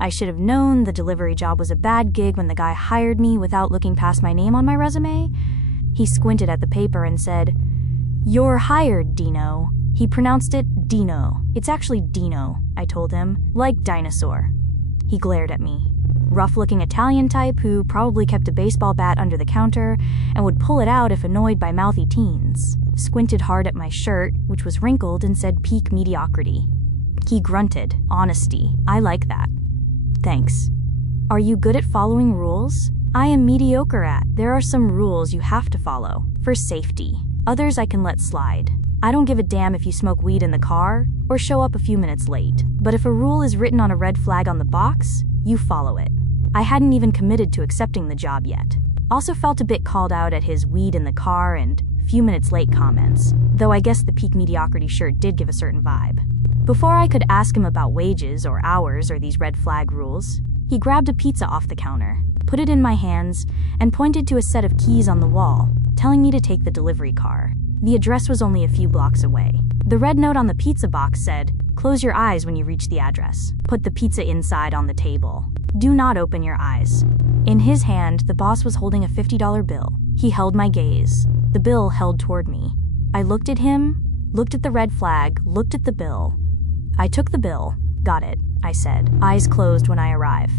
I should have known the delivery job was a bad gig when the guy hired me without looking past my name on my resume. He squinted at the paper and said, "You're hired, Dino." He pronounced it Dino. It's actually Dino, I told him, like dinosaur. He glared at me. Rough-looking Italian type who probably kept a baseball bat under the counter and would pull it out if annoyed by mouthy teens. Squinted hard at my shirt, which was wrinkled, and said peak mediocrity. He grunted. Honesty. I like that. Thanks. Are you good at following rules? I am mediocre at. There are some rules you have to follow. For safety. Others I can let slide. I don't give a damn if you smoke weed in the car or show up a few minutes late. But if a rule is written on a red flag on the box, you follow it. I hadn't even committed to accepting the job yet. Also felt a bit called out at his weed in the car and few minutes late comments, though I guess the peak mediocrity shirt did give a certain vibe. Before I could ask him about wages or hours or these red flag rules, he grabbed a pizza off the counter, put it in my hands, and pointed to a set of keys on the wall, telling me to take the delivery car. The address was only a few blocks away. The red note on the pizza box said, "Close your eyes when you reach the address. Put the pizza inside on the table. Do not open your eyes." In his hand, the boss was holding a $50 bill. He held my gaze. The bill held toward me. I looked at him, looked at the red flag, looked at the bill. I took the bill. "Got it," I said, eyes closed when I arrive.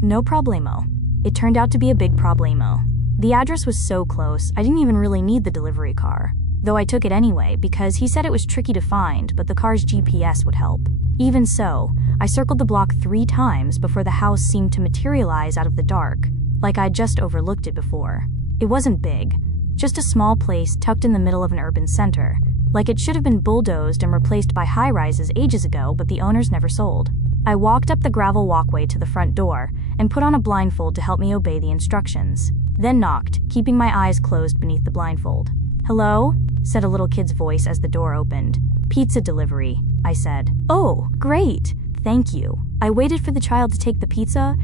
No problemo. It turned out to be a big problemo. The address was so close, I didn't even really need the delivery car. Though I took it anyway because he said it was tricky to find, but the car's GPS would help. Even so, I circled the block 3 times before the house seemed to materialize out of the dark, like I'd just overlooked it before. It wasn't big, just a small place tucked in the middle of an urban center, like it should have been bulldozed and replaced by high-rises ages ago, but the owners never sold. I walked up the gravel walkway to the front door and put on a blindfold to help me obey the instructions, then knocked, keeping my eyes closed beneath the blindfold. "Hello?" said a little kid's voice as the door opened. "Pizza delivery," I said. "Oh, great. Thank you." I waited for the child to take the pizza,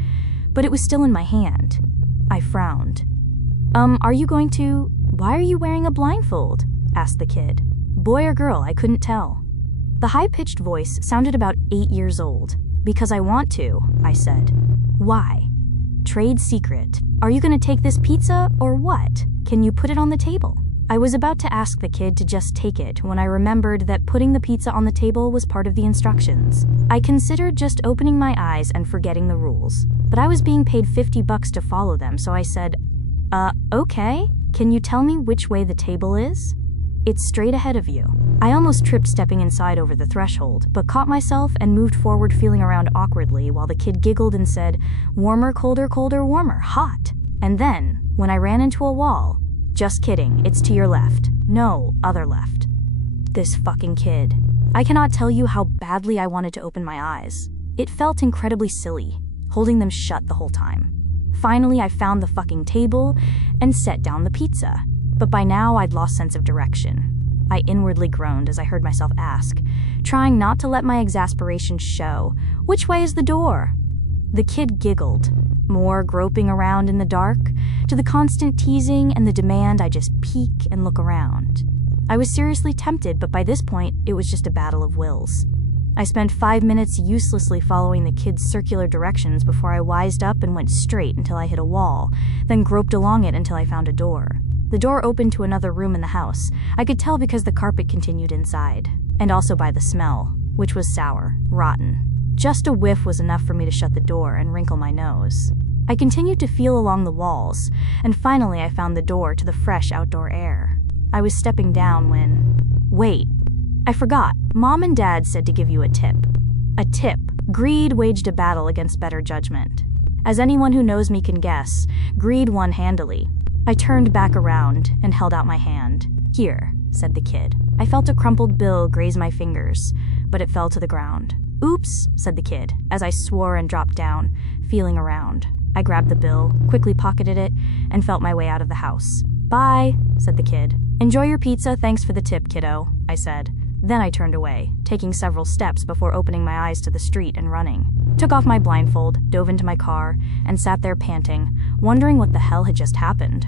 but it was still in my hand. I frowned. Why are you wearing a blindfold?" asked the kid. Boy or girl, I couldn't tell. The high-pitched voice sounded about 8 years old. "Because I want to," I said. "Why?" "Trade secret. Are you gonna take this pizza or what? Can you put it on the table?" I was about to ask the kid to just take it when I remembered that putting the pizza on the table was part of the instructions. I considered just opening my eyes and forgetting the rules, but I was being paid $50 to follow them, so I said, Okay, can you tell me which way the table is?" "It's straight ahead of you." I almost tripped stepping inside over the threshold, but caught myself and moved forward feeling around awkwardly while the kid giggled and said, "Warmer, colder, colder, warmer, hot." And then, when I ran into a wall, "Just kidding, it's to your left. No, other left." This fucking kid. I cannot tell you how badly I wanted to open my eyes. It felt incredibly silly, holding them shut the whole time. Finally, I found the fucking table and set down the pizza. But by now, I'd lost sense of direction. I inwardly groaned as I heard myself ask, trying not to let my exasperation show, "Which way is the door?" The kid giggled, more groping around in the dark, to the constant teasing and the demand I just peek and look around. I was seriously tempted, but by this point, it was just a battle of wills. I spent 5 minutes uselessly following the kid's circular directions before I wised up and went straight until I hit a wall, then groped along it until I found a door. The door opened to another room in the house. I could tell because the carpet continued inside, and also by the smell, which was sour, rotten. Just a whiff was enough for me to shut the door and wrinkle my nose. I continued to feel along the walls, and finally I found the door to the fresh outdoor air. I was stepping down when... Wait, I forgot. Mom and Dad said to give you a tip. A tip. Greed waged a battle against better judgment. As anyone who knows me can guess, greed won handily. I turned back around and held out my hand. "Here," said the kid. I felt a crumpled bill graze my fingers, but it fell to the ground. "Oops," said the kid, as I swore and dropped down, feeling around. I grabbed the bill, quickly pocketed it, and felt my way out of the house. "Bye," said the kid. "Enjoy your pizza, thanks for the tip, kiddo," I said. Then I turned away, taking several steps before opening my eyes to the street and running. Took off my blindfold, dove into my car, and sat there panting, wondering what the hell had just happened.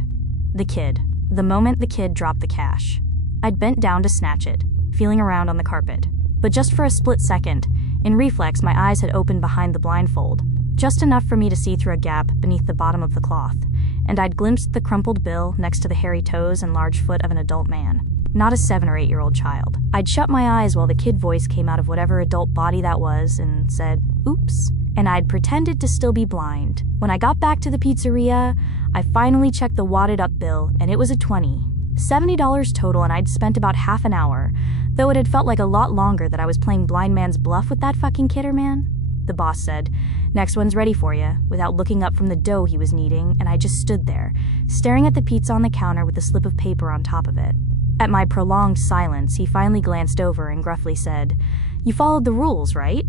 The kid. The moment the kid dropped the cash. I'd bent down to snatch it, feeling around on the carpet. But just for a split second, in reflex my eyes had opened behind the blindfold, just enough for me to see through a gap beneath the bottom of the cloth, and I'd glimpsed the crumpled bill next to the hairy toes and large foot of an adult man, not a 7 or 8-year-old child. I'd shut my eyes while the kid voice came out of whatever adult body that was and said, "Oops," and I'd pretended to still be blind. When I got back to the pizzeria, I finally checked the wadded up bill, and it was a 20. $70 total, and I'd spent about half an hour, though it had felt like a lot longer that I was playing blind man's bluff with that fucking kidder man. The boss said, "Next one's ready for you," without looking up from the dough he was kneading, and I just stood there, staring at the pizza on the counter with a slip of paper on top of it. At my prolonged silence, he finally glanced over and gruffly said, "You followed the rules, right?"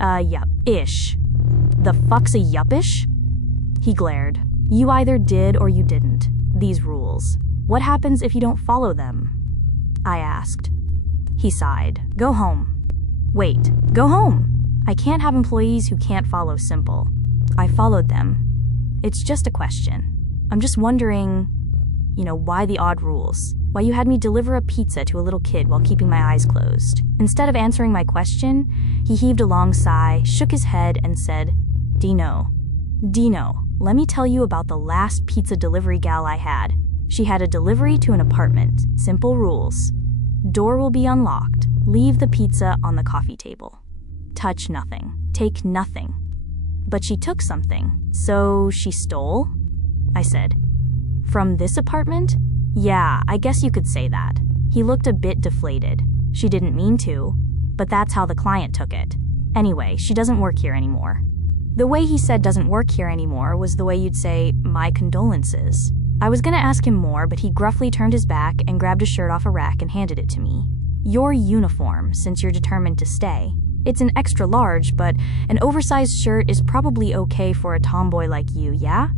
Yup. Ish. The fuck's a yup-ish? He glared. "You either did or you didn't. These rules. What happens if you don't follow them?" I asked. He sighed. "Go home." "Wait, go home? I can't have employees who can't follow simple." I followed them. "It's just a question. I'm just wondering, why the odd rules? Why you had me deliver a pizza to a little kid while keeping my eyes closed?" Instead of answering my question, he heaved a long sigh, shook his head, and said, Dino, let me tell you about the last pizza delivery gal I had. She had a delivery to an apartment. Simple rules. Door will be unlocked. Leave the pizza on the coffee table. Touch nothing. Take nothing. But she took something. So she stole? I said. From this apartment? Yeah, I guess you could say that. He looked a bit deflated. She didn't mean to, but that's how the client took it. Anyway, she doesn't work here anymore. The way he said doesn't work here anymore was the way you'd say, "My condolences." I was gonna ask him more, but he gruffly turned his back and grabbed a shirt off a rack and handed it to me. "Your uniform, since you're determined to stay. It's an extra large, but an oversized shirt is probably okay for a tomboy like you, yeah?"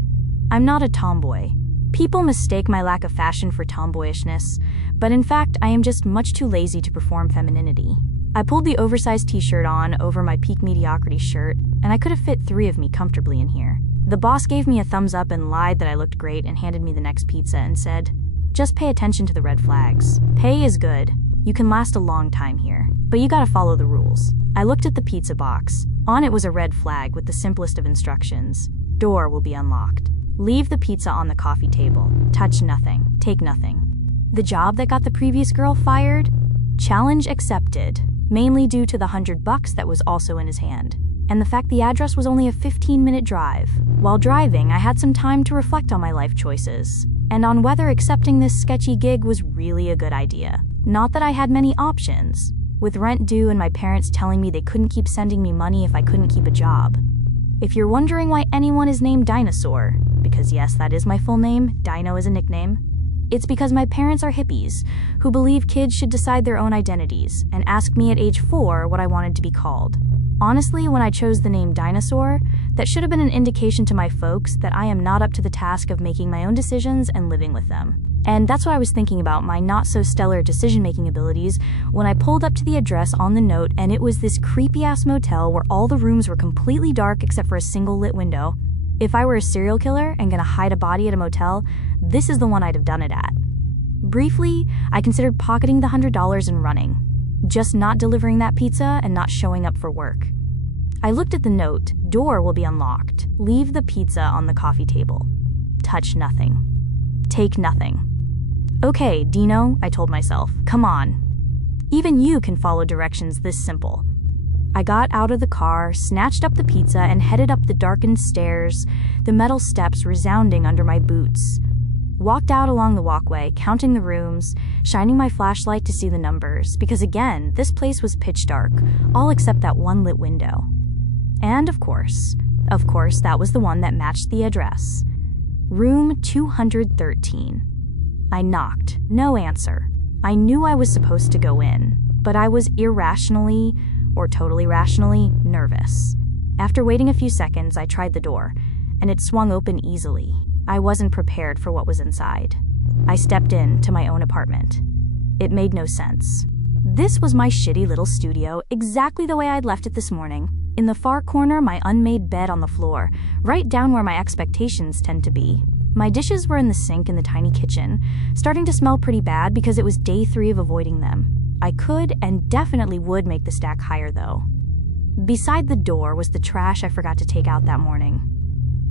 I'm not a tomboy. People mistake my lack of fashion for tomboyishness, but in fact, I am just much too lazy to perform femininity. I pulled the oversized t-shirt on over my peak mediocrity shirt, and I could have fit 3 of me comfortably in here. The boss gave me a thumbs up and lied that I looked great and handed me the next pizza and said, "Just pay attention to the red flags. Pay is good. You can last a long time here, but you gotta follow the rules." I looked at the pizza box. On it was a red flag with the simplest of instructions. Door will be unlocked. Leave the pizza on the coffee table. Touch nothing. Take nothing. The job that got the previous girl fired? Challenge accepted. Mainly due to the $100 that was also in his hand, and the fact the address was only a 15-minute drive. While driving, I had some time to reflect on my life choices, and on whether accepting this sketchy gig was really a good idea. Not that I had many options, with rent due and my parents telling me they couldn't keep sending me money if I couldn't keep a job. If you're wondering why anyone is named Dinosaur, because yes, that is my full name, Dino is a nickname, it's because my parents are hippies who believe kids should decide their own identities and asked me at age 4 what I wanted to be called. Honestly, when I chose the name Dinosaur, that should have been an indication to my folks that I am not up to the task of making my own decisions and living with them. And that's what I was thinking about my not-so-stellar decision-making abilities when I pulled up to the address on the note, and it was this creepy-ass motel where all the rooms were completely dark except for a single lit window. If I were a serial killer and gonna hide a body at a motel, this is the one I'd have done it at. Briefly, I considered pocketing the $100 and running, just not delivering that pizza and not showing up for work. I looked at the note. Door will be unlocked. Leave the pizza on the coffee table. Touch nothing. Take nothing. Okay, Dino, I told myself. Come on. Even you can follow directions this simple. I got out of the car, snatched up the pizza, and headed up the darkened stairs, the metal steps resounding under my boots. Walked out along the walkway, counting the rooms, shining my flashlight to see the numbers, because again, this place was pitch dark, all except that one lit window. And of course, that was the one that matched the address. Room 213. I knocked. No answer. I knew I was supposed to go in, but I was irrationally, or totally rationally, nervous. After waiting a few seconds, I tried the door, and it swung open easily. I wasn't prepared for what was inside. I stepped in to my own apartment. It made no sense. This was my shitty little studio, exactly the way I'd left it this morning. In the far corner, my unmade bed on the floor, right down where my expectations tend to be. My dishes were in the sink in the tiny kitchen, starting to smell pretty bad because it was day 3 of avoiding them. I could and definitely would make the stack higher, though. Beside the door was the trash I forgot to take out that morning.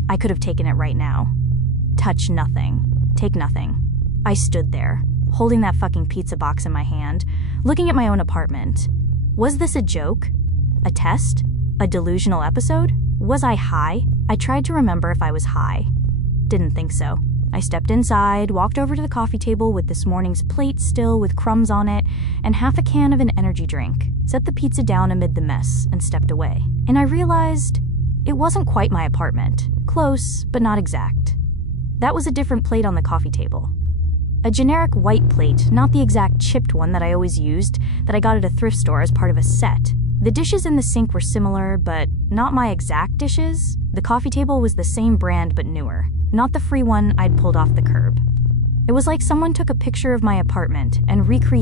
I could have taken it right now. Touch nothing. Take nothing. I stood there, holding that fucking pizza box in my hand, looking at my own apartment. Was this a joke? A test? A delusional episode? Was I high? I tried to remember if I was high. Didn't think so. I stepped inside, walked over to the coffee table with this morning's plate still with crumbs on it, and half a can of an energy drink, set the pizza down amid the mess, and stepped away. And I realized it wasn't quite my apartment. Close, but not exact. That was a different plate on the coffee table. A generic white plate, not the exact chipped one that I always used, that I got at a thrift store as part of a set. The dishes in the sink were similar, but not my exact dishes. The coffee table was the same brand but newer, not the free one I'd pulled off the curb. It was like someone took a picture of my apartment and recreated